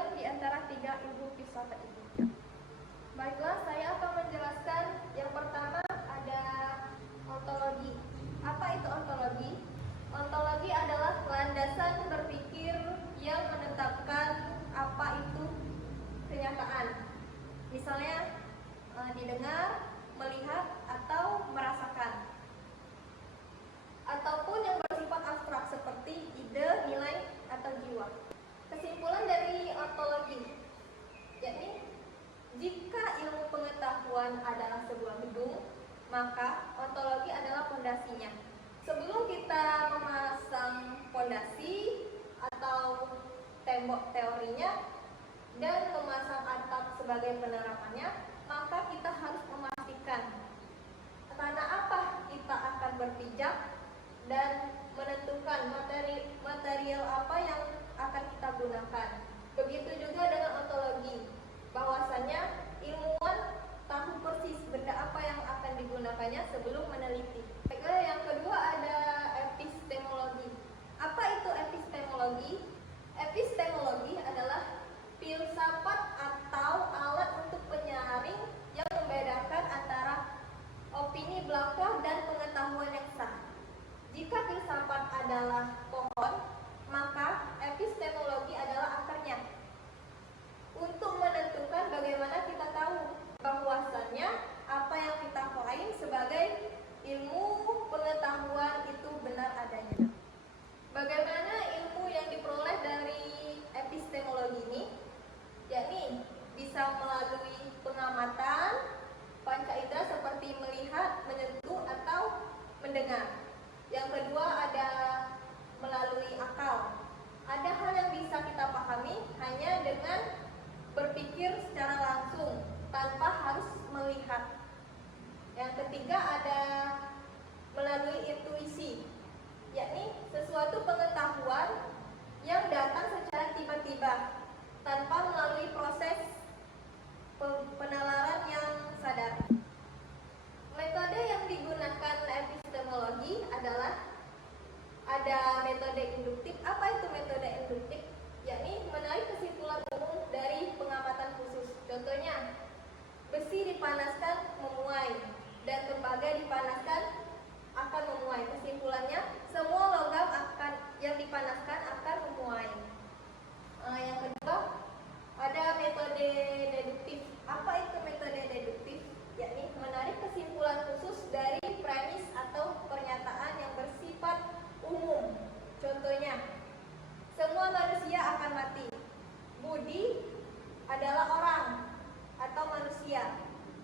kesimpulan di antara tiga ilmu filsafat itu. Baiklah, saya akan menjelaskan. Yang pertama ada ontologi. Apa itu ontologi? Ontologi adalah landasan berpikir yang menetapkan apa itu kenyataan. Misalnya didengar, melihat, atau merasakan. Ataupun yang bersifat abstrak seperti ide, nilai, atau jiwa. Kesimpulan dari ontologi, yakni jika ilmu pengetahuan adalah sebuah gedung, maka ontologi adalah fondasinya. Sebelum kita memasang fondasi atau tembok teorinya dan memasang atap sebagai penerapannya, maka kita harus memastikan tanah apa kita akan berpijak dan menentukan material apa yang akan kita gunakan. Begitu juga dengan ontologi, bahwasanya ilmuwan tahu persis benda apa yang akan digunakannya sebelum meneliti. Yang kedua ada epistemologi. Apa itu epistemologi? Epistemologi adalah filsafat atau alat untuk penyaring yang membedakan antara opini belaka dan pengetahuan yang sah. Jika filsafat adalah pohon, maka epistemologi adalah akarnya. Untuk menentukan bagaimana kita tahu bahwasannya apa yang kita klaim sebagai ilmu pengetahuan itu benar adanya. Bagaimana ilmu yang diperoleh dari epistemologi ini? Yakni bisa melalui pengamatan panca indera seperti melihat, menyentuh, atau mendengar. Yang kedua ada melalui akal. Ada hal yang bisa kita pahami hanya dengan berpikir secara langsung tanpa harus melihat. Yang ketiga ada melalui intuisi, yakni sesuatu pengetahuan yang datang secara tiba-tiba tanpa melalui proses penalaran yang sadar. Metode yang digunakan epistemologi adalah ada metode induktif. Apa itu metode induktif? Yakni menarik kesimpulan umum dari pengamatan khusus. Contohnya, besi dipanaskan memuai dan tembaga dipanaskan akan memuai. Kesimpulannya, semua logam yang dipanaskan akan memuai. Yang kedua, ada metode deduktif. Apa itu metode deduktif? Yakni menarik kesimpulan khusus dari premis atau pernyataan yang bersifat umum. Contohnya, semua manusia akan mati. Budi adalah orang atau manusia.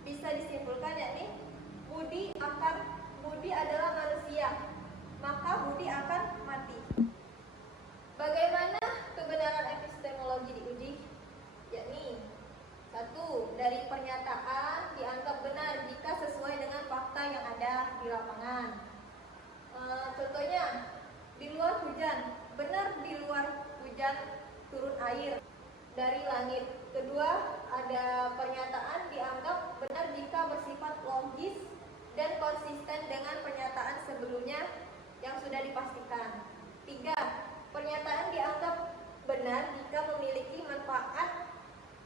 Bisa disimpulkan yakni Budi adalah manusia, maka Budi akan mati. Bagaimana kebenaran epistemologi diuji? Yakni 1. Dari pernyataan dianggap benar jika sesuai dengan fakta yang ada di lapangan. Contohnya, di luar hujan, benar di luar hujan turun air dari langit. Kedua, ada pernyataan dianggap benar jika bersifat logis dan konsisten dengan pernyataan sebelumnya yang sudah dipastikan. 3. Pernyataan dianggap benar jika memiliki manfaat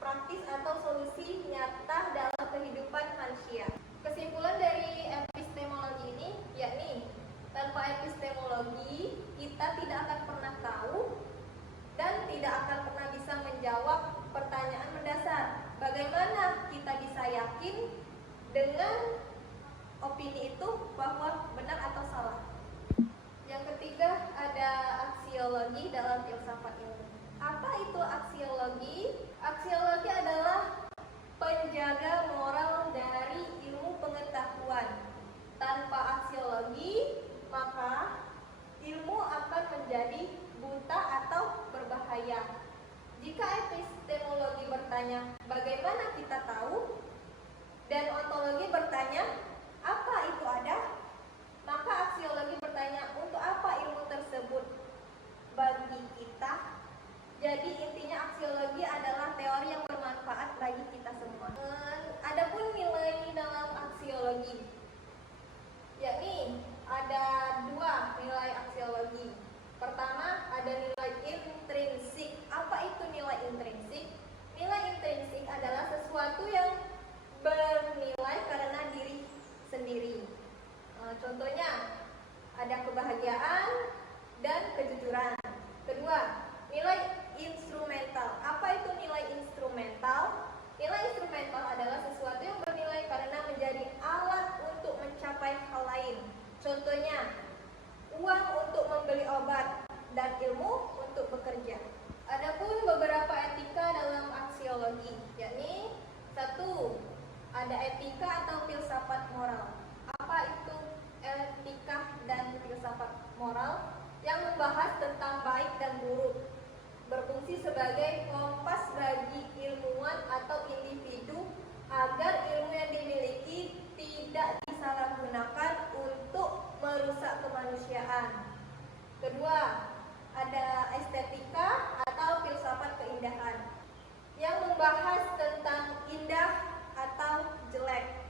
praktis atau solusi nyata dalam kehidupan manusia. Kesimpulan dari epistemologi ini yakni tanpa epistemologi kita tidak akan pernah tahu dan tidak akan pernah bisa menjawab pertanyaan mendasar. Bagaimana kita bisa yakin dengan opini itu bahwa benar atau salah? Yang ketiga ada aksiologi dalam filsafat ilmu. Apa itu aksiologi? Aksiologi adalah penjaga moral dari ilmu pengetahuan. Tanpa aksiologi, maka ilmu akan menjadi buta atau berbahaya. Jika epistemologi bertanya bagaimana kita tahu, dan ontologi bertanya apa itu ada, maka aksiologi bertanya untuk apa ilmu tersebut bagi kita. Jadi intinya aksiologi adalah teori yang bermanfaat bagi kita semua. Adapun nilai dalam aksiologi, yakni ada 2 nilai aksiologi. Pertama ada nilai intrinsik. Apa itu nilai intrinsik? kebahagiaan, dan kejujuran. Kedua, nilai instrumental. Apa itu nilai instrumental? Nilai instrumental adalah sesuatu yang bernilai karena menjadi alat untuk mencapai hal lain. Contohnya, uang untuk membeli obat dan ilmu untuk bekerja. Adapun beberapa etika dalam aksiologi, yakni 1. Ada etika atau filsafat moral. Apa itu etika dan filsafat moral? Yang membahas tentang baik dan buruk, berfungsi sebagai kompas bagi ilmuwan atau individu agar ilmu yang dimiliki tidak disalahgunakan untuk merusak kemanusiaan. Kedua, ada estetika atau filsafat keindahan yang membahas tentang indah atau jelek,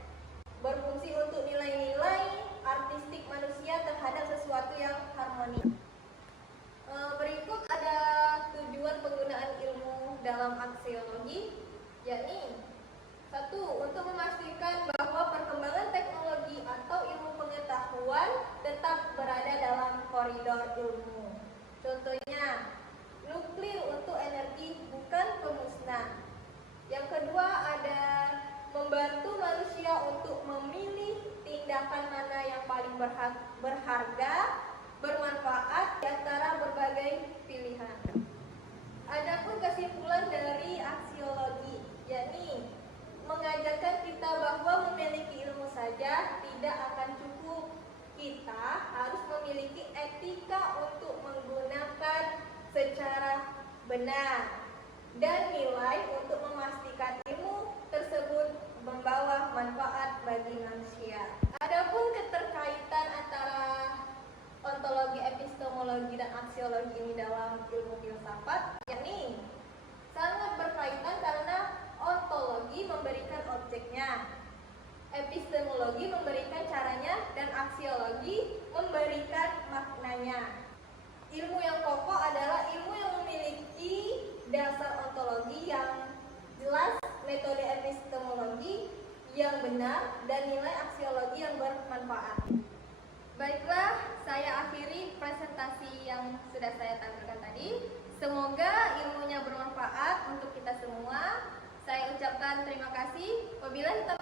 berfungsi untuk nilai-nilai artistik manusia terhadap sesuatu yang harmoni. Berikut ada tujuan penggunaan ilmu dalam aksiologi, yakni 1. Untuk memastikan bahwa perkembangan teknologi atau ilmu pengetahuan tetap berada dalam koridor ilmu. Contohnya, nuklir untuk energi bukan pemusnah. Yang kedua, ada membantu manusia untuk memilih tindakan mana yang paling berharga, bermanfaat di antara berbagai pilihan. Adapun kesimpulan dari aksiologi, yakni mengajarkan kita bahwa memiliki ilmu saja tidak akan cukup. Kita harus memiliki etika untuk menggunakan secara benar dan nilai untuk memastikan ilmu tersebut membawa manfaat bagi manusia. Adapun keterkaitan antara ontologi, epistemologi, dan aksiologi ini dalam ilmu filsafat, yakni sangat berkaitan karena ontologi memberikan objeknya, epistemologi memberikan caranya, dan aksiologi memberikan maknanya. Ilmu yang pokok adalah ilmu yang memiliki dasar ontologi yang jelas, metode epistemologi yang benar, dan nilai aksiologi yang bermanfaat. Baiklah, saya akhiri presentasi yang sudah saya tampilkan tadi. Semoga ilmunya bermanfaat untuk kita semua. Saya ucapkan terima kasih. Wabillahi taufiq.